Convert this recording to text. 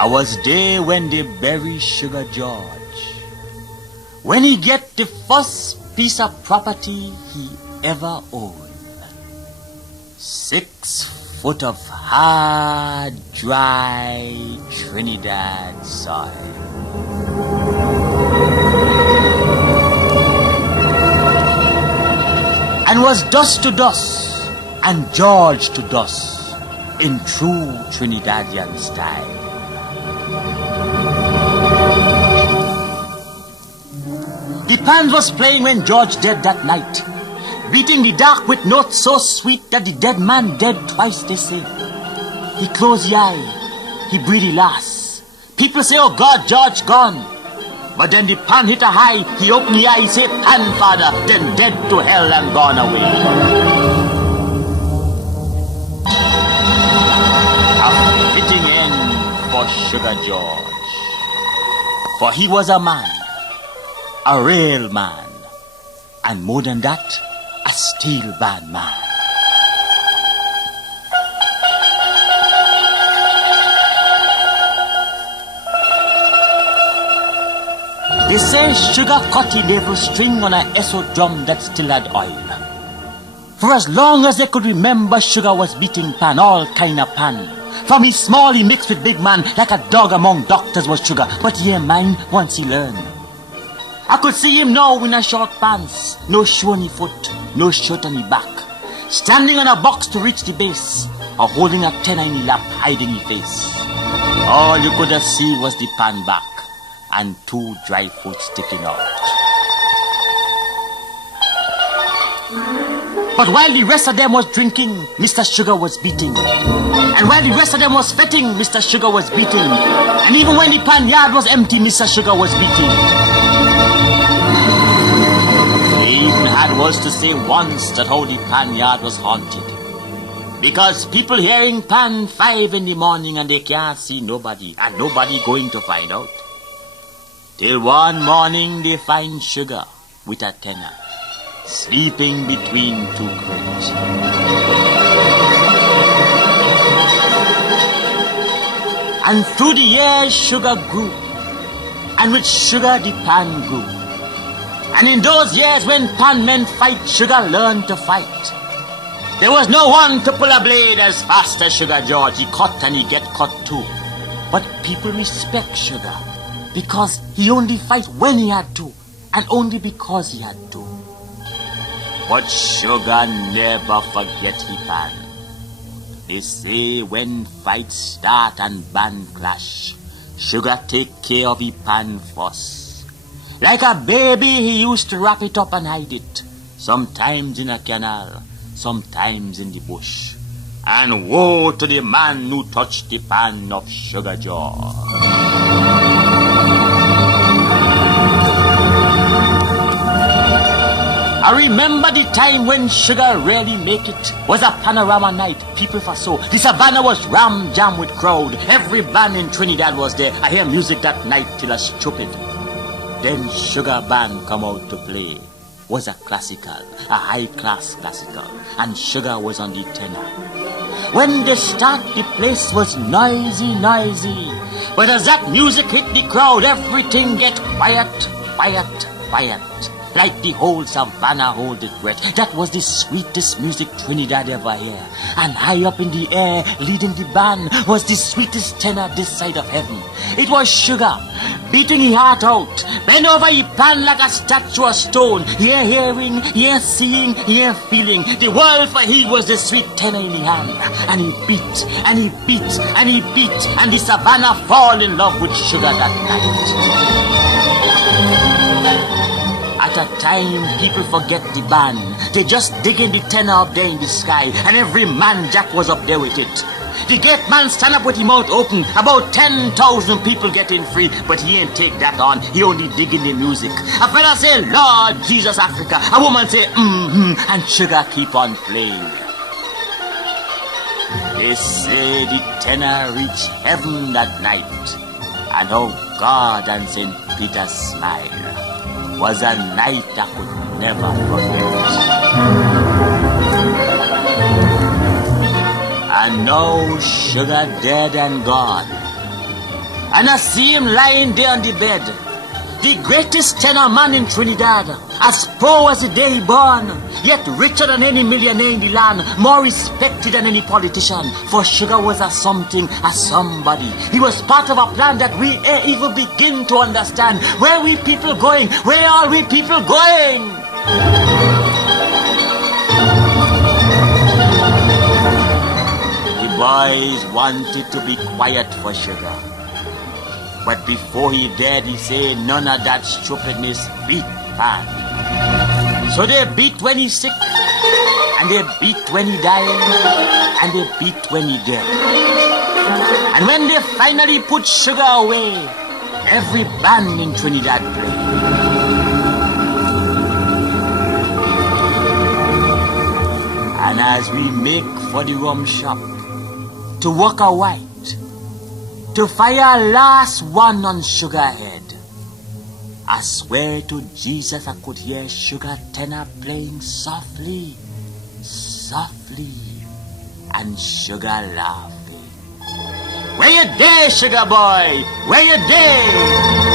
I was there when they buried Sugar George. When he get the first piece of property he ever owned. 6 foot of hard, dry Trinidad soil. And was dust to dust and George to dust in true Trinidadian style. The band was playing when George dead that night, beating the dark with notes so sweet that the dead man dead twice, they say. He closed the eye, he breathed the last. People say, oh God, George gone. But then the pan hit a high, he opened the eye, he said, pan father, then dead to hell and gone away. A fitting end for Sugar George. For he was a man, a real man, and more than that, a steel band man. They say Sugar cut the navel string on an Esso drum that still had oil. For as long as they could remember, Sugar was beating pan, all kind of pan. From his small he mixed with big man, like a dog among doctors was Sugar. But he ain't mine once he learned. I could see him now in a short pants, no shoe on his foot, no shirt on his back, standing on a box to reach the base, or holding a tenner in his lap, hiding his face. All you could have seen was the pan back, and 2 dry foot sticking out. But while the rest of them was drinking, Mr. Sugar was beating. And while the rest of them was fetting, Mr. Sugar was beating. And even when the pan yard was empty, Mr. Sugar was beating. He even had words to say once that how the pan yard was haunted. Because people hearing pan 5 in the morning and they can't see nobody, and nobody going to find out. Till one morning they find Sugar with a tenor, sleeping between 2 crates. And through the years Sugar grew, and with Sugar the pan grew. And in those years when pan men fight, Sugar learned to fight. There was no one to pull a blade as fast as Sugar George. He cut and he get cut too. But people respect Sugar, because he only fight when he had to, and only because he had to. But Sugar never forget he pan. They say when fights start and band clash, Sugar take care of he pan first. Like a baby he used to wrap it up and hide it, sometimes in a canal, sometimes in the bush. And woe to the man who touched the pan of Sugar George. I remember the time when Sugar really make it. Was a panorama night, people for so. The savannah was ram jam with crowd. Every band in Trinidad was there. I hear music that night till I stupid. Then Sugar band come out to play. Was a classical, a high-class classical, and Sugar was on the tenor. When they start, the place was noisy. But as that music hit the crowd, everything get quiet. Like the whole savannah hold its breath. That was the sweetest music Trinidad ever hear. And high up in the air, leading the band, was the sweetest tenor this side of heaven. It was Sugar, beating his heart out, bent over he pan like a statue of stone. He ain't hearing, he ain't seeing, he ain't feeling. The world for he was the sweet tenor in his hand. And he beat, and he beat, and he beat, and the savannah fall in love with Sugar that night. At a time, people forget the band. They just digging the tenor up there in the sky, and every man jack was up there with it. The gate man stand up with his mouth open. About 10,000 people getting free, but he ain't take that on. He only digging the music. A fella say, Lord Jesus Africa. A woman say, and Sugar keep on playing. They say the tenor reached heaven that night, and how God and St. Peter smile. Was a night I could never forget. And now Sugar dead and gone, And I see him lying there on the bed. The greatest tenor man in Trinidad, as poor as the day he born, yet richer than any millionaire in the land, more respected than any politician. For Sugar was a something, a somebody. He was part of a plan that we even begin to understand. Where we people going? Where are we people going? The boys wanted to be quiet for Sugar. But before he dared, he said, none of that stupidness, beat Pan. So they beat when he's sick, and they beat when he died, and they beat when he dead. And when they finally put Sugar away, every band in Trinidad played. And as we make for the rum shop, to walk a white, to fire last one on Sugar head, I swear to Jesus I could hear Sugar tenor playing softly, softly, and Sugar laughing. Where you there, Sugar boy? Where you there?